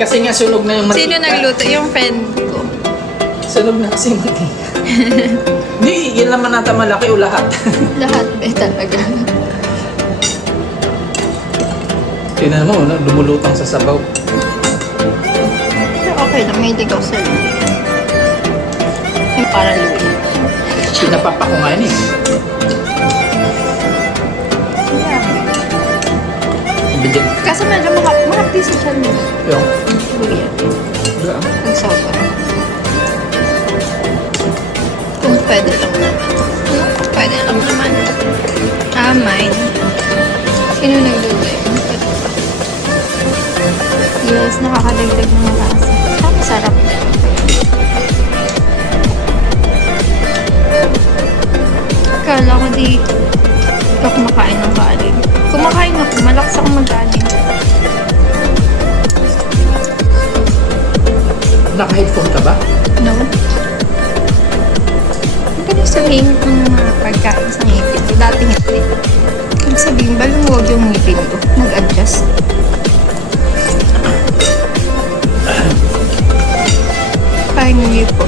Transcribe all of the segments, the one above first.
Kasi nga sunog na yung mantika. Sino nagluto? Yung friend ko. Sunog na kasi yung mantika. Hindi, yun naman nata malaki o lahat. Lahat talaga. Tingnan mo, no? Lumulutang sa sabaw. Pero okay lang, may ligaw sa luya. Yung para luya. Pinapapa ko nga yun eh. Bigyan. Kasi medyo mahapdi sa tiyan mo. Yung. Luya. Diba? Nagsoba. Kung pwede lang naman. Pwede lang naman. Mine. Sino nagluto yun? Yes, nakakadagdag ng lasa. Masarap din. Akala ko di ako kumakain ng kanin. Kumakain ako, malakas ako mag-kanin. Naka-headphone ka ba? No? Ang ganun sabihin kung mga pagkain sa ngipin ko. Dati hindi. Ang sabihin, balumuwag yung ngipin ko. Nag-adjust. Kain hindi po.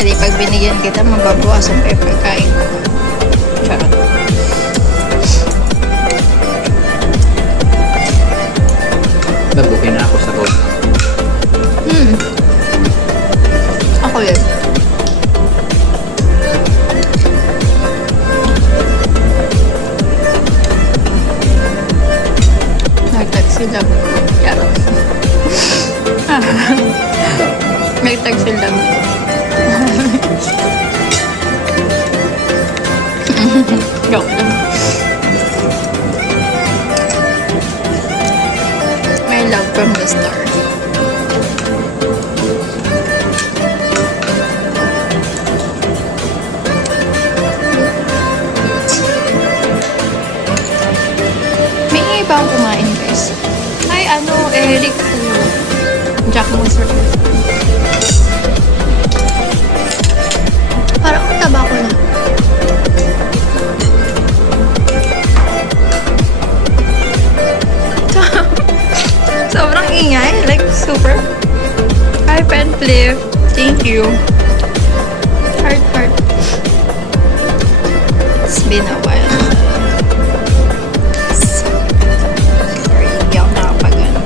Kasi pag binigyan kita, mababawasan pa yung pagkain ko. Charot. Nabukin na ako sa road. Ako yun. Nag-taxi lang. Charot. Nag-taxi lang. Joke lang. My love from the star. May iba akong kumain, guys. Ay, Eric Jack Monster. Parang ang taba ko na. Sobrang ingay. Like, super. Hi, Pen Flip. Thank you. Heart. It's been a while. Sorry, hindi ako nakapag-ano.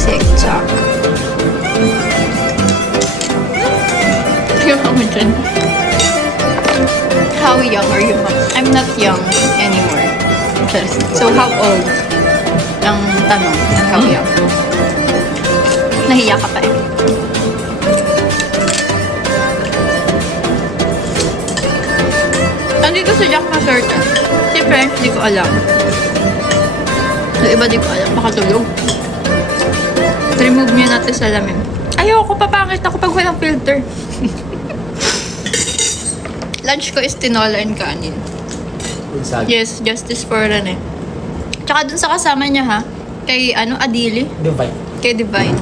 TikTok. Tingnan mo dyan. How young are you, mom? I'm not young anymore. So, how old? Ang tanong, how young? Nahiya ka pa eh. Nandito si Jack na certain. Si French, di ko alam. Yung iba di ko alam. Baka tulog. Remove niya natin sa lamin. Ayoko, papangit ako pag walang filter. Lunch ko is tinola and kanin. Yes, justice for Rene. Tsaka dun sa kasama niya ha. Kay Adili. Divine. Kay Divine.